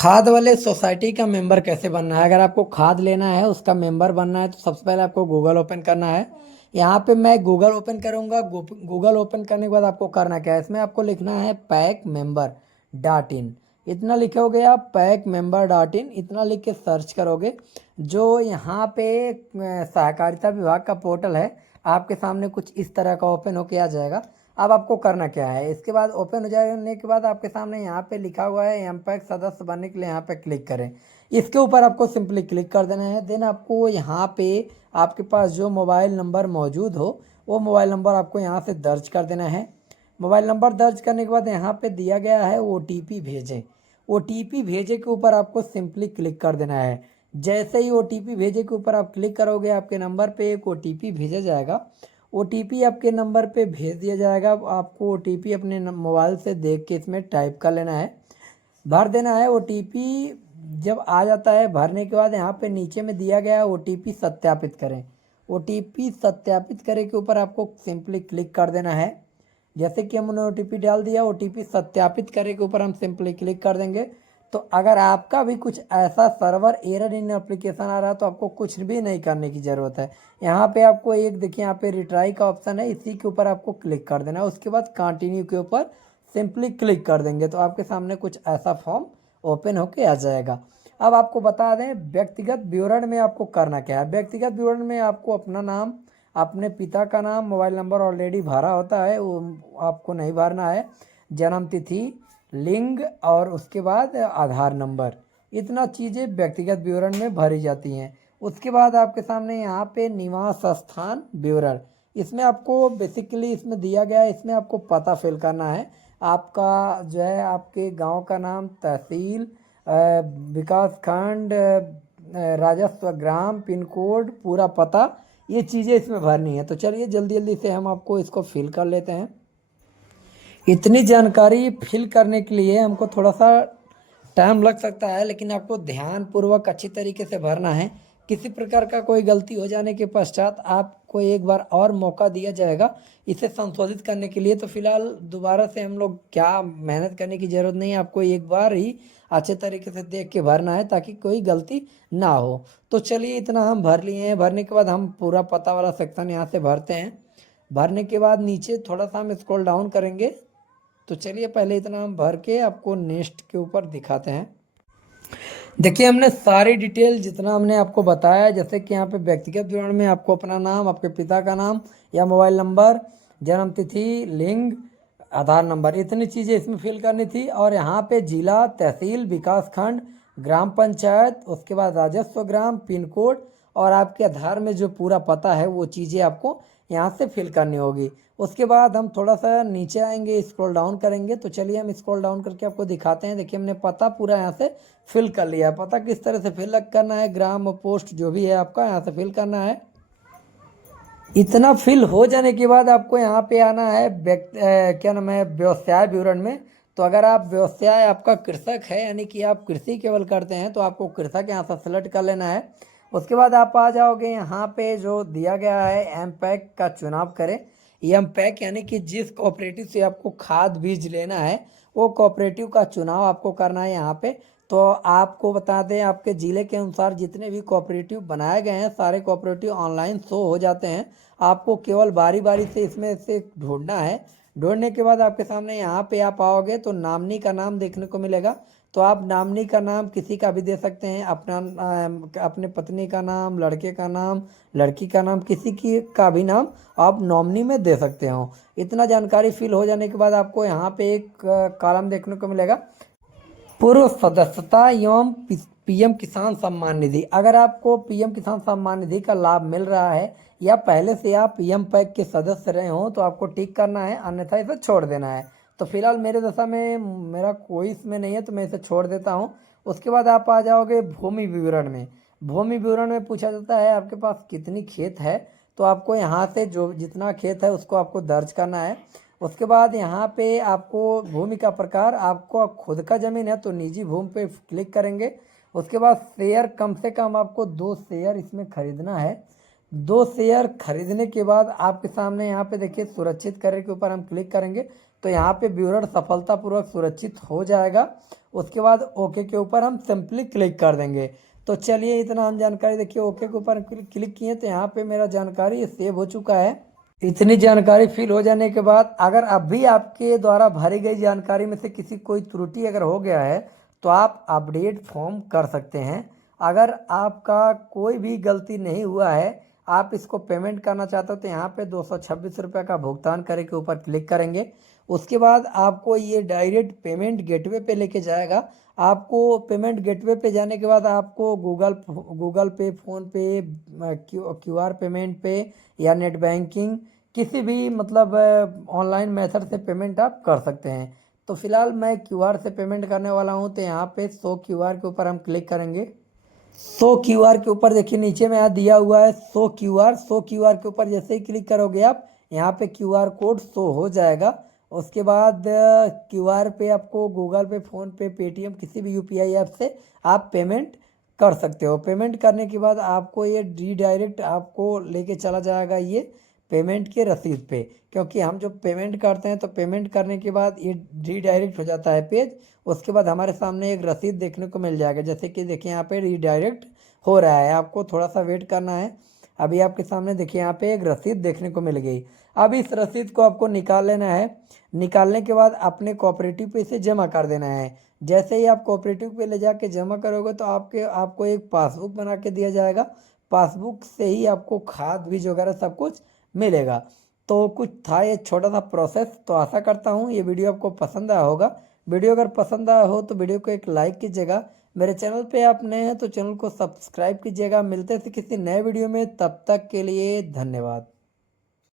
खाद वाले सोसाइटी का मेंबर कैसे बनना है। अगर आपको खाद लेना है, उसका मेंबर बनना है, तो सबसे पहले आपको गूगल ओपन करना है। यहाँ पे मैं गूगल ओपन करूँगा। गूगल ओपन करने के बाद आपको करना क्या है, इसमें आपको लिखना है PACMember.in। इतना लिखोगे आप PACMember.in, इतना लिख के सर्च करोगे। जो यहाँ पे सहकारिता विभाग का पोर्टल है, आपके सामने कुछ इस तरह का ओपन होके आ जाएगा। अब आपको करना क्या है, इसके बाद ओपन हो जाने के बाद आपके सामने यहाँ पे लिखा हुआ है एमपैक सदस्य बनने के लिए, यहाँ पे क्लिक करें। इसके ऊपर आपको सिंपली क्लिक कर देना है। देन आपको यहाँ पे आपके पास जो मोबाइल नंबर मौजूद हो, वो मोबाइल नंबर आपको यहाँ से दर्ज कर देना है। मोबाइल नंबर दर्ज करने के बाद यहाँ पे दिया गया है OTP भेजें। OTP भेजे के ऊपर आपको सिंपली क्लिक कर देना है। जैसे ही OTP भेजे के ऊपर आप क्लिक करोगे, आपके नंबर पे एक OTP भेजा जाएगा। OTP आपके नंबर पे भेज दिया जाएगा। आपको OTP अपने मोबाइल से देख के इसमें टाइप कर लेना है, भर देना है। OTP जब आ जाता है, भरने के बाद यहाँ पे नीचे में दिया गया है OTP सत्यापित करें। OTP सत्यापित करे के ऊपर आपको सिंपली क्लिक कर देना है। जैसे कि हमने OTP डाल दिया, OTP सत्यापित करे के ऊपर हम सिंपली क्लिक कर देंगे। तो अगर आपका भी कुछ ऐसा सर्वर एरर इन एप्लीकेशन आ रहा है, तो आपको कुछ भी नहीं करने की ज़रूरत है। यहाँ पे आपको एक देखिए, यहाँ पे रिट्राई का ऑप्शन है, इसी के ऊपर आपको क्लिक कर देना है। उसके बाद कंटिन्यू के ऊपर सिंपली क्लिक कर देंगे, तो आपके सामने कुछ ऐसा फॉर्म ओपन होके आ जाएगा। अब आपको बता दें व्यक्तिगत विवरण में आपको करना क्या है। व्यक्तिगत विवरण में आपको अपना नाम, अपने पिता का नाम, मोबाइल नंबर ऑलरेडी भरा होता है, वो आपको नहीं भरना है। जन्म तिथि, लिंग और उसके बाद आधार नंबर, इतना चीज़ें व्यक्तिगत विवरण में भरी जाती हैं। उसके बाद आपके सामने यहाँ पे निवास स्थान विवरण, इसमें आपको बेसिकली इसमें दिया गया है, इसमें आपको पता फिल करना है। आपका जो है आपके गांव का नाम, तहसील, विकास खंड, राजस्व ग्राम, पिन कोड, पूरा पता, ये चीज़ें इसमें भरनी है। तो चलिए जल्दी जल्दी से हम आपको इसको फिल कर लेते हैं। इतनी जानकारी फिल करने के लिए हमको थोड़ा सा टाइम लग सकता है, लेकिन आपको ध्यान पूर्वक अच्छी तरीके से भरना है। किसी प्रकार का कोई गलती हो जाने के पश्चात आपको एक बार और मौका दिया जाएगा इसे संशोधित करने के लिए। तो फिलहाल दोबारा से हम लोग क्या मेहनत करने की ज़रूरत नहीं है, आपको एक बार ही अच्छे तरीके से देख के भरना है ताकि कोई गलती ना हो। तो चलिए इतना हम भर लिए हैं। भरने के बाद हम पूरा पता वाला सेक्शन यहाँ से भरते हैं। भरने के बाद नीचे थोड़ा सा हम स्क्रॉल डाउन करेंगे। तो चलिए पहले इतना हम भर के आपको नेक्स्ट के ऊपर दिखाते हैं। देखिए हमने सारी डिटेल जितना हमने आपको बताया, जैसे कि यहाँ पे व्यक्तिगत विवरण में आपको अपना नाम, आपके पिता का नाम या मोबाइल नंबर, जन्म तिथि, लिंग, आधार नंबर, इतनी चीज़ें इसमें फिल करनी थी। और यहाँ पे जिला, तहसील, विकास खंड, ग्राम पंचायत, उसके बाद राजस्व ग्राम, पिन कोड और आपके आधार में जो पूरा पता है, वो चीज़ें आपको यहाँ से फिल करनी होगी। उसके बाद हम थोड़ा सा नीचे आएंगे, स्क्रॉल डाउन करेंगे। तो चलिए हम स्क्रॉल डाउन करके आपको दिखाते हैं। देखिए हमने पता पूरा यहाँ से फिल कर लिया है। पता किस तरह से फिल करना है, ग्राम, पोस्ट जो भी है आपका यहाँ से फिल करना है। इतना फिल हो जाने के बाद आपको यहाँ पे आना है क्या नाम है, व्यवसाय विवरण में। तो अगर आप व्यवसाय आपका कृषक है, यानी कि आप कृषि केवल करते हैं, तो आपको कृषक यहाँ से सेलेक्ट कर लेना है। उसके बाद आप आ जाओगे यहाँ पे जो दिया गया है एमपैक का चुनाव करें। एमपैक यानी कि जिस कोऑपरेटिव से आपको खाद बीज लेना है, वो कोऑपरेटिव का चुनाव आपको करना है यहाँ पे। तो आपको बता दें, आपके ज़िले के अनुसार जितने भी कोऑपरेटिव बनाए गए हैं, सारे कोऑपरेटिव ऑनलाइन शो हो जाते हैं। आपको केवल बारी बारी से इसमें से ढूंढना है। ढूंढने के बाद आपके सामने यहाँ पे आप आओगे तो नॉमिनी का नाम देखने को मिलेगा। तो आप नॉमिनी का नाम किसी का भी दे सकते हैं, अपना अपने पत्नी का नाम, लड़के का नाम, लड़की का नाम, किसी की का भी नाम आप नॉमिनी में दे सकते हो। इतना जानकारी फिल हो जाने के बाद आपको यहाँ पे एक कॉलम देखने को मिलेगा, पूर्व सदस्यता एवं PM किसान सम्मान निधि। अगर आपको PM किसान सम्मान निधि का लाभ मिल रहा है या पहले से आप एमपैक के सदस्य रहे हो, तो आपको टिक करना है, अन्यथा इसे छोड़ देना है। तो फिलहाल मेरे दशा में मेरा कोई इसमें नहीं है, तो मैं इसे छोड़ देता हूँ। उसके बाद आप आ जाओगे भूमि विवरण में। भूमि विवरण में पूछा जाता है आपके पास कितनी खेत है, तो आपको यहाँ से जो जितना खेत है उसको आपको दर्ज करना है। उसके बाद यहाँ पे आपको भूमि का प्रकार, आपको खुद का ज़मीन है तो निजी भूमि पे क्लिक करेंगे। उसके बाद शेयर, कम से कम आपको 2 शेयर इसमें खरीदना है। 2 शेयर खरीदने के बाद आपके सामने यहाँ पे देखिए सुरक्षित करने के ऊपर हम क्लिक करेंगे, तो यहाँ पे विवरण सफलतापूर्वक सुरक्षित हो जाएगा। उसके बाद ओके के ऊपर हम सिंपली क्लिक कर देंगे। तो चलिए इतना हम जानकारी देखिए ओके के ऊपर क्लिक किए तो यहाँ पे मेरा जानकारी सेव हो चुका है। इतनी जानकारी फिल हो जाने के बाद अगर अभी आपके द्वारा भरी गई जानकारी में से किसी कोई त्रुटि अगर हो गया है तो आप अपडेट फॉर्म कर सकते हैं। अगर आपका कोई भी गलती नहीं हुआ है, आप इसको पेमेंट करना चाहते हो तो यहाँ पे 226 रुपये का भुगतान करे के ऊपर क्लिक करेंगे। उसके बाद आपको ये डायरेक्ट पेमेंट गेटवे पे लेके जाएगा। आपको पेमेंट गेटवे पे जाने के बाद आपको गूगल पे, फ़ोन पे, क्यूआर पेमेंट पे या नेट बैंकिंग किसी भी मतलब ऑनलाइन मेथड से पेमेंट आप कर सकते हैं। तो फिलहाल मैं क्यूआर से पेमेंट करने वाला हूँ तो यहाँ पे शो क्यूआर के ऊपर हम क्लिक करेंगे। शो क्यूआर के ऊपर देखिए नीचे में यहाँ दिया हुआ है शो क्यूआर के ऊपर जैसे ही क्लिक करोगे आप यहाँ पे क्यूआर कोड शो हो जाएगा। उसके बाद क्यूआर पे आपको गूगल पे, फ़ोन पे, पेटीएम किसी भी यूपीआई ऐप से आप पेमेंट कर सकते हो। पेमेंट करने के बाद आपको ये रीडायरेक्ट आपको लेके चला जाएगा ये पेमेंट के रसीद पे, क्योंकि हम जो पेमेंट करते हैं तो पेमेंट करने के बाद ये रीडायरेक्ट हो जाता है पेज। उसके बाद हमारे सामने एक रसीद देखने को मिल जाएगा, जैसे कि देखिए यहाँ पे रीडायरेक्ट हो रहा है, आपको थोड़ा सा वेट करना है। अभी आपके सामने देखिए यहाँ पे एक रसीद देखने को मिल गई। अब इस रसीद को आपको निकाल लेना है। निकालने के बाद अपने कोऑपरेटिव पे इसे जमा कर देना है। जैसे ही आप कोऑपरेटिव पे ले जाके जमा करोगे तो आपको एक पासबुक बना के दिया जाएगा। पासबुक से ही आपको खाद बीज वगैरह सब कुछ मिलेगा। तो कुछ था ये छोटा सा प्रोसेस। तो आशा करता हूँ ये वीडियो आपको पसंद आया होगा। वीडियो अगर पसंद आया हो तो वीडियो को एक लाइक कीजिएगा। मेरे चैनल पे आप नए हैं तो चैनल को सब्सक्राइब कीजिएगा। मिलते हैं किसी नए वीडियो में, तब तक के लिए धन्यवाद।